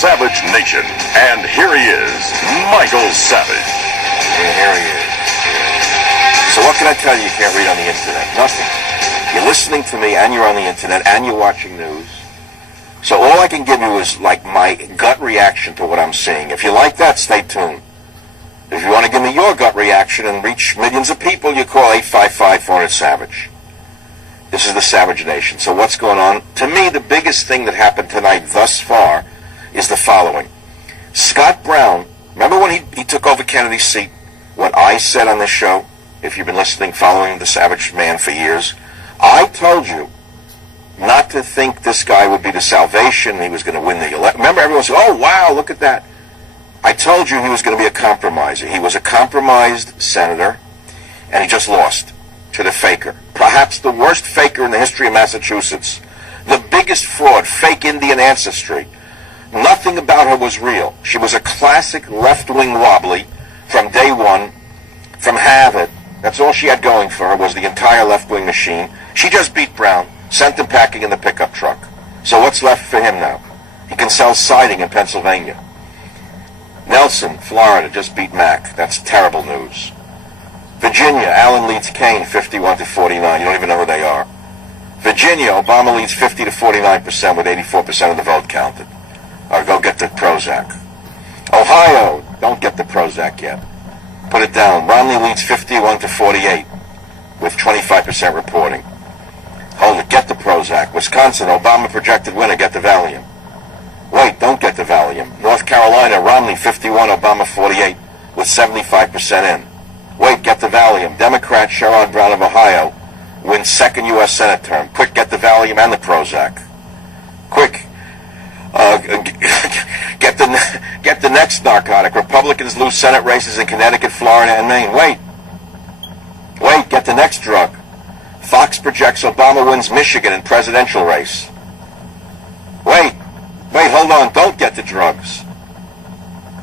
Savage Nation. And here he is, Michael Savage. Yeah, here he is. So what can I tell you can't read on the internet? Nothing. You're listening to me, and you're on the internet, and you're watching news. So all I can give you is like my gut reaction to what I'm seeing. If you like that, stay tuned. If you want to give me your gut reaction and reach millions of people, you call 855-400-SAVAGE. This is the Savage Nation. So what's going on? To me, the biggest thing that happened tonight thus far is the following. Scott Brown, remember when he took over Kennedy's seat, what I said on this show, if you've been listening, following the Savage Man for years, I told you not to think this guy would be the salvation, he was going to win the election. Remember, everyone said, oh, wow, look at that. I told you he was going to be a compromiser. He was a compromised senator, and he just lost to the faker. Perhaps the worst faker in the history of Massachusetts. The biggest fraud, fake Indian ancestry. Nothing about her was real. She was a classic left-wing wobbly from day one, from Harvard. That's all she had going for her, was the entire left-wing machine. She just beat Brown, sent him packing in the pickup truck. So what's left for him now? He can sell siding in Pennsylvania. Nelson, Florida, just beat Mack. That's terrible news. Virginia, Allen leads Kane 51-49. You don't even know who they are. Virginia, Obama leads 50-49% with 84% of the vote counted. Or go get the Prozac. Ohio, don't get the Prozac yet. Put it down. Romney leads 51-48 with 25% reporting. Hold it. Get the Prozac. Wisconsin, Obama projected winner. Get the Valium. Wait, don't get the Valium. North Carolina, Romney 51, Obama 48 with 75% in. Wait, get the Valium. Democrat Sherrod Brown of Ohio wins second U.S. Senate term. Quick, get the Valium and the Prozac. Quick. Get the next narcotic. Republicans lose Senate races in Connecticut, Florida, and Maine. Wait, get the next drug. Fox projects Obama wins Michigan in presidential race. Wait, hold on. Don't get the drugs.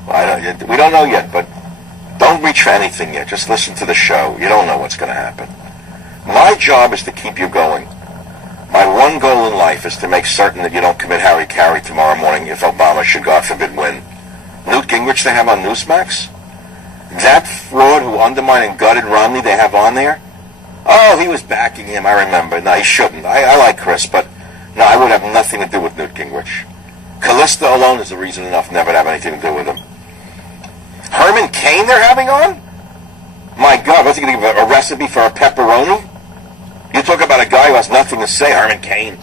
We don't know yet, but don't reach for anything yet. Just listen to the show. You don't know what's going to happen. My job is to keep you going. My one goal in life is to make certain that you don't commit Harry tomorrow morning if Obama should, God forbid, win. Newt Gingrich they have on Newsmax? That fraud who undermined and gutted Romney they have on there? Oh, he was backing him, I remember. No, he shouldn't. I like Chris, but no, I would have nothing to do with Newt Gingrich. Callista alone is the reason enough never to have anything to do with him. Herman Cain they're having on? My God, what's he going to give a recipe for a pepperoni? You talk about a guy who has nothing to say, Herman Cain.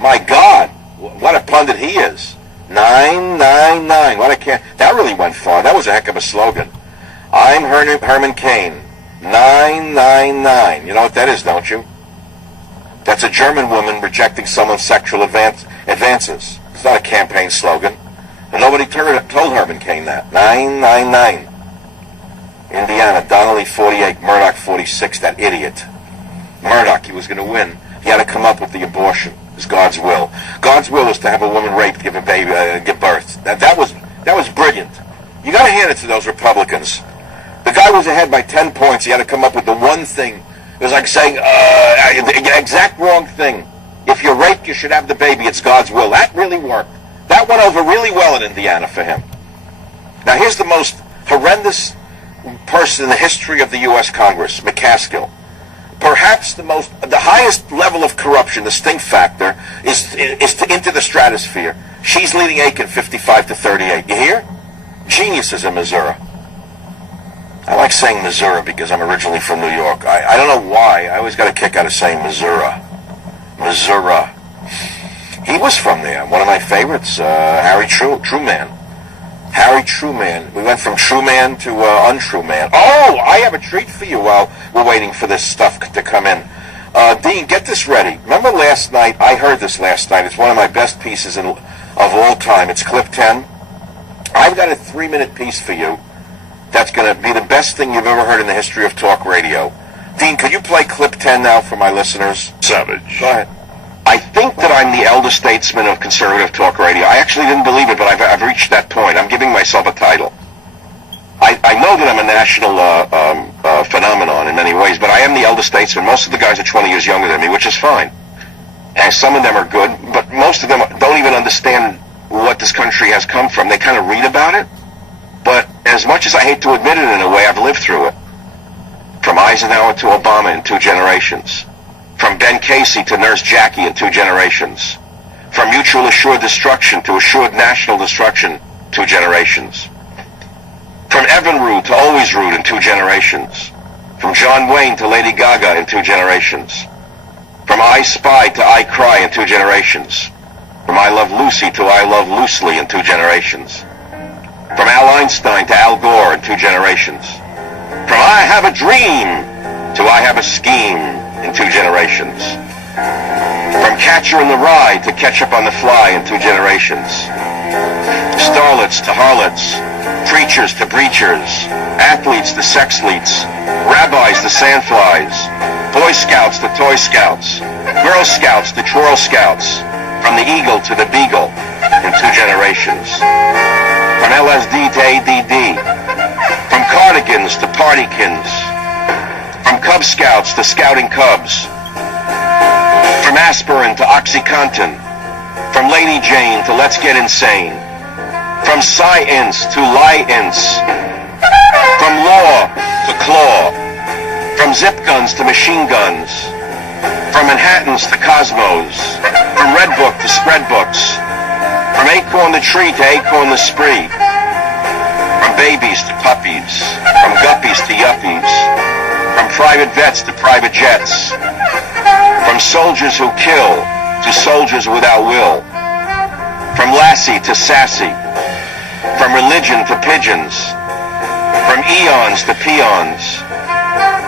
My God, what a pundit he is. 999. What a that really went far. That was a heck of a slogan. I'm Herman Cain. 999. You know what that is, don't you? That's a German woman rejecting someone's sexual advances. It's not a campaign slogan. And nobody told Herman Cain that. 999. Indiana, Donnelly 48, Murdoch 46, that idiot. Murdoch, he was going to win. He had to come up with the abortion. It's God's will. God's will is to have a woman raped, give a baby, give birth. That was brilliant. You got to hand it to those Republicans. The guy was ahead by 10 points. He had to come up with the one thing. It was like saying the exact wrong thing. If you're raped, you should have the baby. It's God's will. That really worked. That went over really well in Indiana for him. Now here's the most horrendous person in the history of the U.S. Congress, McCaskill. Perhaps the highest level of corruption, the stink factor, is into the stratosphere. She's leading Aiken 55-38. You hear? Geniuses in Missouri. I like saying Missouri because I'm originally from New York. I don't know why. I always got a kick out of saying Missouri. Missouri. He was from there. One of my favorites, Harry Truman. Harry Truman. We went from true man to untrue man. Oh, I have a treat for you while we're waiting for this stuff to come in. Dean, get this ready. Remember last night? I heard this last night. It's one of my best pieces of all time. It's clip 10. I've got a 3-minute piece for you that's going to be the best thing you've ever heard in the history of talk radio. Dean, could you play clip 10 now for my listeners? Savage. Go ahead. I think that I'm the elder statesman of conservative talk radio. I actually didn't believe it, but I've reached that point. I'm giving myself a title. I know that I'm a national phenomenon in many ways, but I am the elder statesman. Most of the guys are 20 years younger than me, which is fine. And some of them are good, but most of them don't even understand what this country has come from. They kind of read about it, but as much as I hate to admit it in a way, I've lived through it. From Eisenhower to Obama in 2 generations. From Ben Casey to Nurse Jackie in 2 generations. From mutual assured destruction to assured national destruction, 2 generations. From Evinrude to Always Rude in 2 generations. From John Wayne to Lady Gaga in 2 generations. From I Spy to I Cry in 2 generations. From I Love Lucy to I Love Loosely in 2 generations. From Al Einstein to Al Gore in 2 generations. From I Have a Dream to I Have a Scheme in 2 generations. From Catcher in the Rye to Ketchup on the Fly in 2 generations. Starlets to harlots, preachers to breachers, athletes to sexleets, rabbis to sandflies, Boy Scouts to Toy Scouts, Girl Scouts to Twirl Scouts, from the Eagle to the Beagle in 2 generations. From LSD to ADD, from cardigans to partykins, from Cub Scouts to Scouting Cubs, from aspirin to OxyContin, from Lady Jane to Let's Get Insane, from science to lie-ince, from law to claw, from zip guns to machine guns, from Manhattans to Cosmos, from Red Book to Spread Books, from Acorn the Tree to Acorn the Spree, from babies to puppies, from guppies to yuppies, from private vets to private jets, from soldiers who kill to soldiers without will, from lassie to sassy, from religion to pigeons, from eons to peons,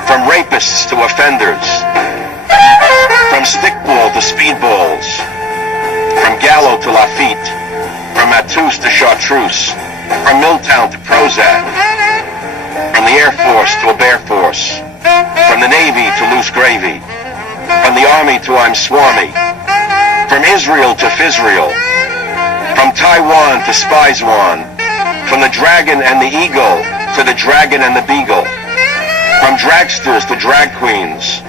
from rapists to offenders, from stickball to speedballs, from Gallo to Lafitte, from Matus to Chartreuse, from Milltown to Prozac, from the Air Force to a Bear Force, from the Navy to loose gravy, from the Army to I'm Swarmy, from Israel to Fizrael, from Taiwan to Spizwan, from the Dragon and the Eagle to the Dragon and the Beagle, from dragsters to drag queens,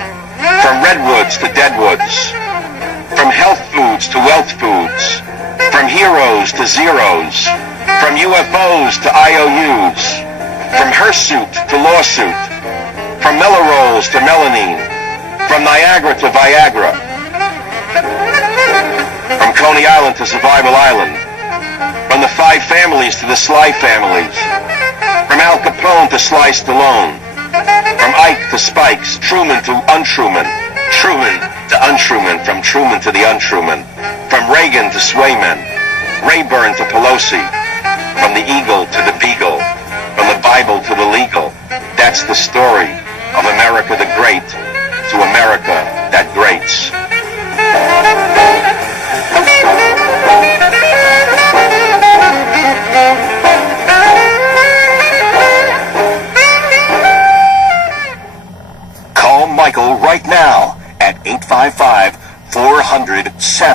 from redwoods to deadwoods, from health foods to wealth foods, from heroes to zeros, from UFOs to IOUs, from hirsute to lawsuit, from Melrose to melamine, from Niagara to Viagra, from Coney Island to Survival Island, from the Five Families to the Sly Families, from Al Capone to Sly Stallone, from Ike to Spikes, Truman to Untruman, Truman to Untruman, from Truman to the Untruman, from Reagan to Swayman, Rayburn to Pelosi, from the Eagle to the Beagle, from the Bible to the legal. That's the story of America the Great to America that greats. Call Michael right now at 855-400-7.